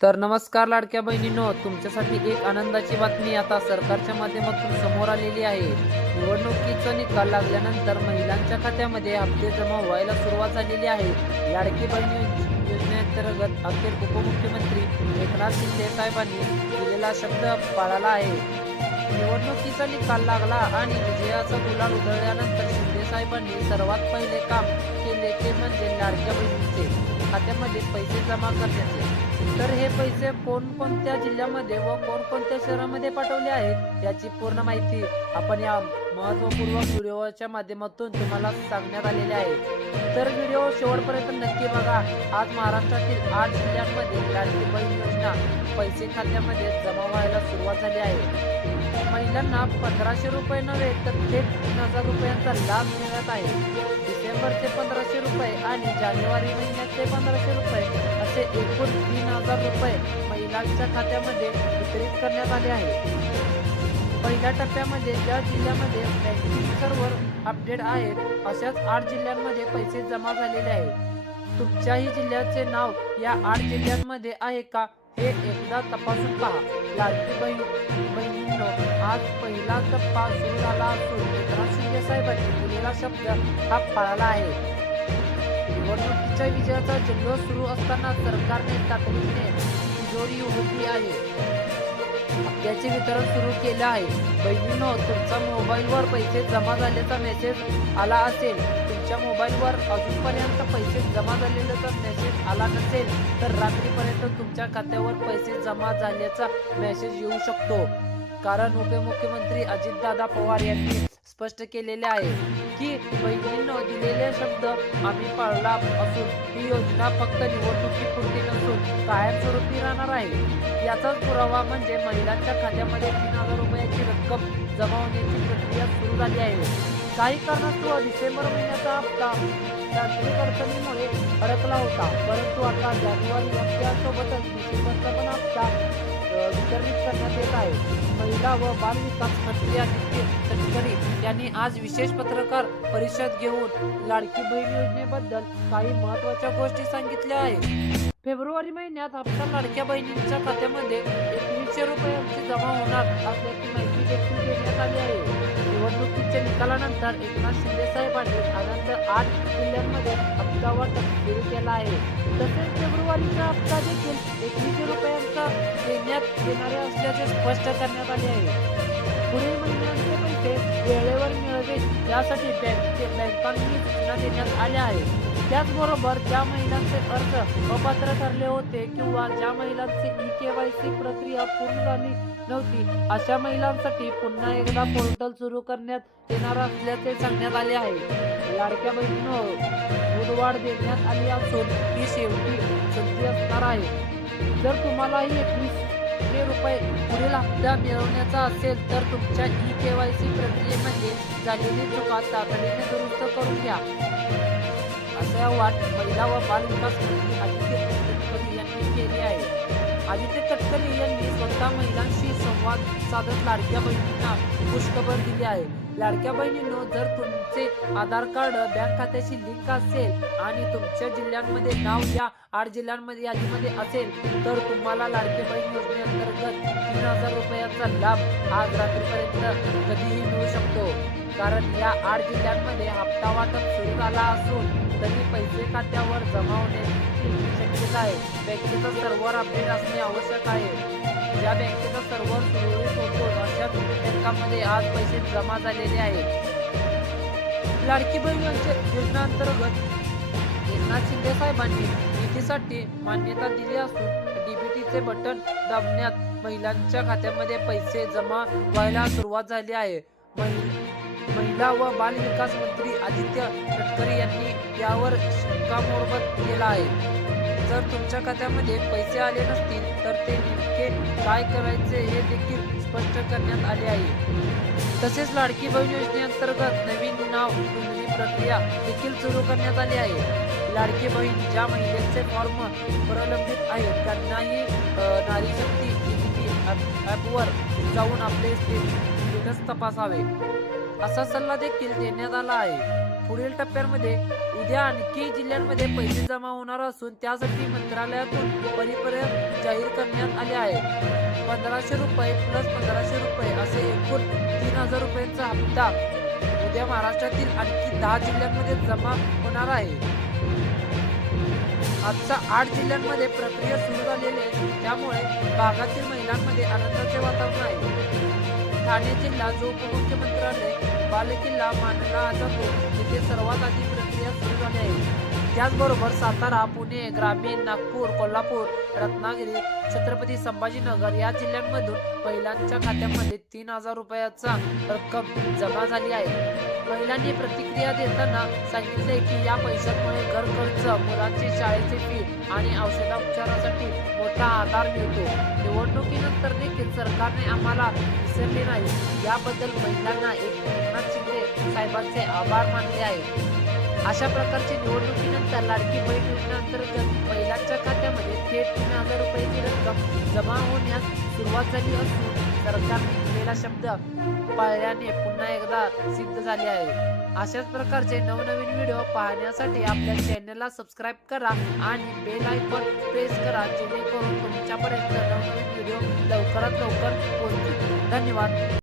तर नमस्कार लाडक्या बहिणींनो, तुमच्यासाठी एक आनंदाची बातमी आता सरकारच्या माध्यमातून समोर आलेली आहे. निवडणुकीचा निकाल लागल्यानंतर महिलांच्या खात्यामध्ये हप्ते जमा व्हायला सुरुवात झालेली आहे. लाडकी बहीण योजनेअंतर्गत अखेर उपमुख्यमंत्री एकनाथ शिंदे साहेबांनी दिलेला शब्द पाळला आहे. निवडणुकीचा निकाल लागला आणि विजयाचा गुलाल उधळल्यानंतर शिंदे साहेबांनी सर्वात पहिले काम केले ते म्हणजे लाडक्या बहिणींचे खात्यामध्ये पैसे जमा करण्याचे. तर हे पैसे कोणकोणत्या जिल्ह्यामध्ये व कोणकोणत्या शहरामध्ये पाठवले आहेत याची पूर्ण माहिती आपण या महत्त्वपूर्ण व्हिडिओच्या माध्यमातून तुम्हाला सांगण्यात आलेले आहे. तर व्हिडिओ शेवटपर्यंत नक्की बघा. आज महाराष्ट्रातील 8 जिल्ह्यांमध्ये लाडकी बहीण योजना पैसे खात्यामध्ये जमा व्हायला सुरुवात झाली आहे. महिलांना 1500 रुपये नव्हे तर थेट 3000 रुपयांचा लाभ मिळत आहे. डिसेंबरचे 1500 रुपये आणि जानेवारी महिन्याचे 1500 रुपये असे एकूण 3000 रुपये महिलांच्या खात्यामध्ये वितरित करण्यात आले आहे. पहिल्या टप्प्यामध्ये ज्या जिल्ह्यामध्ये बँकिंग सर्व्हर अपडेट आहेत अशाच 8 जिल्ह्यांमध्ये पैसे जमा झालेले आहेत. तुमच्याही जिल्ह्याचे नाव या 8 जिल्ह्यांमध्ये आहे का हे एकदा तपासून पहा. लाडकी बहिणींनो, आज पहिला टप्पा सुरू झाला असून एकनाथ शिंदे साहेबांनी दिलेला शब्द हा पाळला आहे. निवडणुकीच्या विजयाचा जल्लोष सुरू असताना सरकारने तातडीने तिजोरी उघडली आहे. हप्त्याचे वितरण सुरू केले आहे. बहिणींनो, तुमच्या मोबाईलवर पैसे जमा झाल्याचा मेसेज आला असेल. तुमच्या मोबाईलवर अजूनपर्यंत पैसे जमा झालेल्याचा मेसेज आला नसेल तर रात्रीपर्यंत तुमच्या खात्यावर पैसे जमा झाल्याचा मेसेज येऊ शकतो. कारण उपमुख्यमंत्री अजितदादा पवार यांनी स्पष्ट केलेले आहे की बहिणींनो, दिलेले शब्द आम्ही पाळला असून ही योजना फक्त निवडणुकीपुरती नसून कायमस्वरूपी राहणार आहे. याचाच पुरावा म्हणजे महिलांच्या खात्यामध्ये 3000 रुपयाची रक्कम जमा होण्याची प्रक्रिया सुरू झाली आहे. काही कारणास्तव डिसेंबर महिन्याचा हप्ता तांत्रिक अडचणीमुळे अडकला होता, परंतु आता जानेवारी हप्त्यासोबतच डिसेंबरचा पण हप्ता वितरित करण्यात येत आहे. महिला व बाल विकास मंत्री आदित्य तटकरे यांनी आज विशेष पत्रकार परिषद घेऊन लाडकी बहीण योजनेबद्दल काही महत्त्वाच्या गोष्टी सांगितल्या आहेत. फेब्रुवारी महिन्यात हप्ता लाडक्या बहिणींच्या खात्यामध्ये 2100 रुपयांची जमा होणार असल्याची माहिती देखील देण्यात आली आहे. निवडणुकीच्या निकालानंतर एकनाथ शिंदे साहेबांनी आनंद 8 जिल्ह्यांमध्ये हप्ता वाटप सुरू केला आहे. तसेच फेब्रुवारीचा हप्ता देखील 2100 रुपयांचा देण्यात येणार असल्याचे स्पष्ट करण्यात आले आहे. पुढील महिन्यांचे पैसे वेळेवर मिळावेत यासाठी बँकांनी सूचना देण्यात आल्या आहेत. त्याचबरोबर ज्या महिलांचे अर्ज अपात्र ठरले होते किंवा ज्या महिलांची ई-केवायसी प्रक्रिया पूर्ण झाली नव्हती अशा महिलांसाठी पुन्हा एकदा पोर्टल सुरू करण्यात येणार असल्याचे सांगण्यात आले आहे. लाडक्या बहिणींनो, मुदतवाढ देण्यात आली असून ती शेवटी संधी असणार आहे. जर तुम्हालाही 2100 रुपये पुढील हप्ता मिळवण्याचा असेल तर तुमच्या ई-केवायसी प्रक्रियेमध्ये झालेली चुका तातडीने दुरुस्त करून घ्या, असे आवाहन महिला व बाल विकास मंत्री आदित्य तटकरे यांनी केले आहे. आदित्य तटकरे यांनी स्वतः महिलांशी संवाद साधत लाडक्या बहिणींना खुशखबर दिली आहे. लाडक्या बहिणींनो, जर तुमचे आधार कार्ड बँक खात्याशी लिंक असेल आणि तुमच्या जिल्ह्यांमध्ये नाव या 8 जिल्ह्यांमध्ये यादीमध्ये असेल तर तुम्हाला लाडकी बहीण योजनेअंतर्गत 3000 रुपयांचा लाभ आज रात्रीपर्यंत कधीही मिळू शकतो. कारण या 8 जिल्ह्यांमध्ये हप्ता वाटप सुरू झाला असून तरी पैसे खात्यावर जमा होण्याची शक्यता आहे. बँकेचा सर्व्हर अपडेट असणे आवश्यक आहे. ज्या बँकेचा सर्व्हर सुरळीत होतो अशा बँकांमध्ये आज पैसे जमा झालेले आहेत. लाडकी बहीण योजनेअंतर्गत एकनाथ शिंदे साहेबांनी निधीसाठी मान्यता दिली असून डीबीटीचे बटन दाबण्यात महिलांच्या खात्यामध्ये पैसे जमा व्हायला सुरुवात झाली आहे. महिला व बाल विकास मंत्री आदित्य तटकरे यांनी यावर शिक्कामोर्तब केला आहे. जर तुमच्या खात्यामध्ये पैसे आले नसतील तर ते नेमके काय करायचे हे देखील स्पष्ट करण्यात आले आहे. तसेच लाडकी बहीण योजनेअंतर्गत नवीन नाव नोंदणी प्रक्रिया देखील सुरू करण्यात आली आहे. लाडकी बहीण ज्या महिलांचे फॉर्म प्रलंबित आहेत त्यांनाही नारी शक्ती डीबीटी ॲपवर जाऊन आपले स्टेटस तपासावे असा सल्ला देखील देण्यात आला आहे. पुढील टप्प्यामध्ये उद्या आणखी जिल्ह्यांमध्ये पैसे जमा होणार असून त्यासाठी मंत्रालयातून परिपत्रक जाहीर करण्यात आले आहे. 1500 रुपये प्लस 1500 रुपये असे एकूण 3000 रुपयांचा हप्ता उद्या महाराष्ट्रातील आणखी 10 जिल्ह्यांमध्ये जमा होणार आहे. आजचा 8 जिल्ह्यांमध्ये प्रक्रिया सुरू झालेली आहे, त्यामुळे भागातील महिलांमध्ये आनंदाचे वातावरण आहे. ठाणे जिल्हा जो उपमुख्यमंत्र्यालय बालेकिल्ला मानला जातो तिथे सर्वात आधी प्रक्रिया सुरू झाली आहे. त्याचबरोबर सातारा, पुणे, ग्रामीण, नागपूर, कोल्हापूर, रत्नागिरी, छत्रपती संभाजीनगर या जिल्ह्यांमधून महिलांच्या खात्यामध्ये 3000 रुपयाचा रक्कम जमा झाली आहे. महिलांनी प्रतिक्रिया देताना सांगितले की या पैशांमुळे घर खर्च, मुलांची शाळेची फी आणि औषधोपचारासाठी मोठा आधार मिळतो. निवडणुकीनंतर देखील सरकारने आम्हाला विसरले नाही, याबद्दल महिलांना एकनाथ शिंदे साहेबांचे आभार मानले आहेत. अशा प्रकारची निवडणुकीनंतर लाडकी बहीण योजनेअंतर्गत महिलांच्या खात्यामध्ये थेट 3000 रुपयांची रक्कम जमा होण्यास सुरुवात झाली असून सरकारने दिलेला शब्द पाळल्याने पुन्हा एकदा सिद्ध झाले आहे. अशाच प्रकारचे नवनवीन व्हिडिओ पाहण्यासाठी आपल्या चॅनलला सबस्क्राईब करा आणि बेल आयकॉन प्रेस करा, जेणेकरून तुमच्यापर्यंत नवनवीन व्हिडिओ लवकरात लवकर पोहोचतील. धन्यवाद.